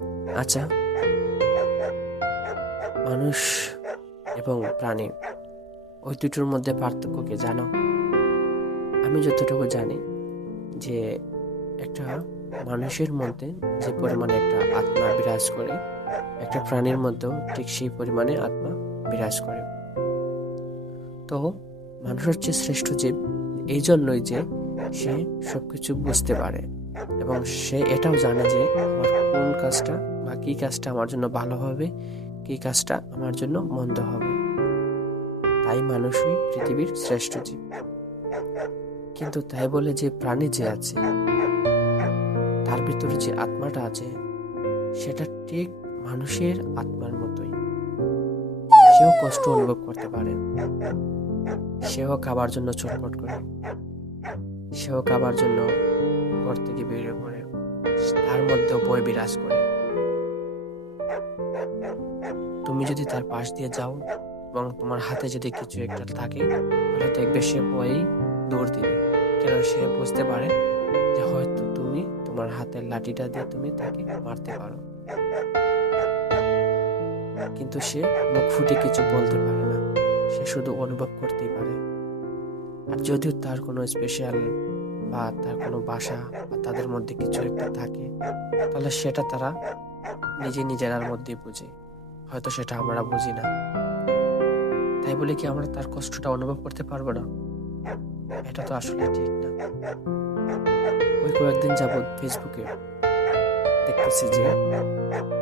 আচ্ছা, মানুষ এবং প্রাণী ওই দুটোর মধ্যে পার্থক্য কি জানো? আমি যতটুকু জানি যে একটা মানুষের মধ্যে যে পরিমাণে একটা আত্মা বিরাজ করে, একটা প্রাণীর মধ্যেও ঠিক সেই পরিমাণে আত্মা বিরাজ করে। তো মানুষ হচ্ছে শ্রেষ্ঠ জীব এই জন্যই যে সে সবকিছু বুঝতে পারে এবং সে এটাও জানে যে আমার কোন কাজটা বা কী কাজটা আমার জন্য ভালো হবে, কী কাজটা আমার জন্য মন্দ হবে। তাই মানুষই পৃথিবীর শ্রেষ্ঠ জীব। কিন্তু তাই বলে যে প্রাণী যে আছে তার ভিতরে যে আত্মাটা আছে সেটা ঠিক মানুষের আত্মার মতোই। সেও কষ্ট অনুভব করতে পারে, সেও খাবার জন্য ছটফট করে, সেও খাবার জন্য ঘর থেকে বেরিয়ে পড়ে, তার মধ্যেও ভয় বিরাজ করে। তুমি যদি তার পাশ দিয়ে যাও এবং তোমার হাতে যদি কিছু একটা থাকে তাহলে দেখবে সে ভয়েই দৌড় দিবে, কেন সে বুঝতে পারে যে হয়তো তুমি তোমার হাতের লাঠিটা দিয়ে তুমি তাকে মারতে পারো, কিন্তু সে মুখ ফুটে কিছু বলতে পারে না, সে শুধু অনুভব করতেই পারে। আর যদিও তার কোনো স্পেশাল বা তার কোনো বাসা বা তাদের মধ্যে কিছু একটা থাকে তাহলে সেটা তারা নিজেরার মধ্যেই বুঝে, হয়তো সেটা আমরা বুঝি না। তাই বলে কি আমরা তার কষ্টটা অনুভব করতে পারবো না? এটা তো আসলে ঠিক না। ওই কয়েকদিন যাবৎ ফেসবুকে দেখতেছি যে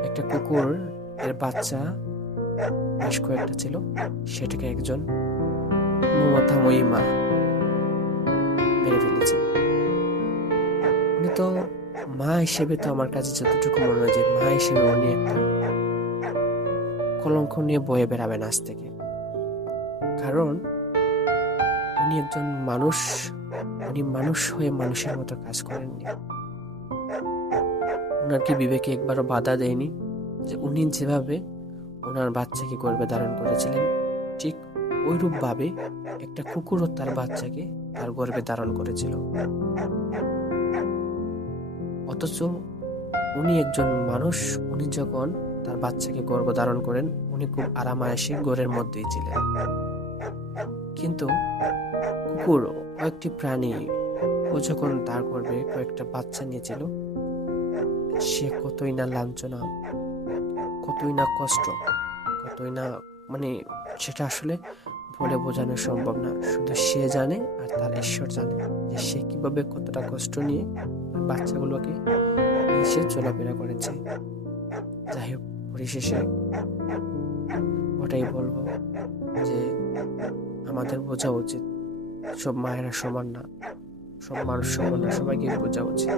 একটা কুকুর এর বাচ্চা বেশ কয়েকটা ছিল, সেটাকে একজন মমতাময়ী মা মেরে ফেলেছে। উনি তো মা হিসেবে, তো আমার কাছে যতটুকু মনে হয় যে মা হিসেবে উনি একটা কলঙ্ক নিয়ে বয়ে বেড়াবেন আজ থেকে। কারণ উনি একজন মানুষ, উনি মানুষ হয়ে মানুষের মতো কাজ করেননি। ওনার কি বিবেকে একবারও বাধা দেয়নি যে উনি যেভাবে ওনার বাচ্চাকে গর্ভে ধারণ করেছিলেন ঠিক ওইরূপ ভাবে একটা কুকুরও তার বাচ্চাকে তার গর্ভে ধারণ করেছিল। অথচ উনি একজন মানুষ, উনি যখন তার বাচ্চাকে গর্ভধারণ করেন উনি খুব আরামায়েশে ঘরের মধ্যেই ছিলেন। কিন্তু কুকুর কয়েকটি প্রাণী ও যখন তার গর্ভে কয়েকটা বাচ্চা নিয়েছিল, সে কতই না লাঞ্ছনা, কতই না কষ্ট, কতই না, মানে সেটা আসলে বলে বোঝানো সম্ভব না। শুধু সে জানে আর তার ঈশ্বর জানে যে সে কিভাবে কতটা কষ্ট নিয়ে বাচ্চাগুলোকে সে চলাফেরা করেছে। যাই হোক, পরিশেষে ওটাই বলবো যে আমাদের বোঝা উচিত সব মায়েরা সমান না, সব মানুষ সমান না, সবাইকে বোঝা উচিত।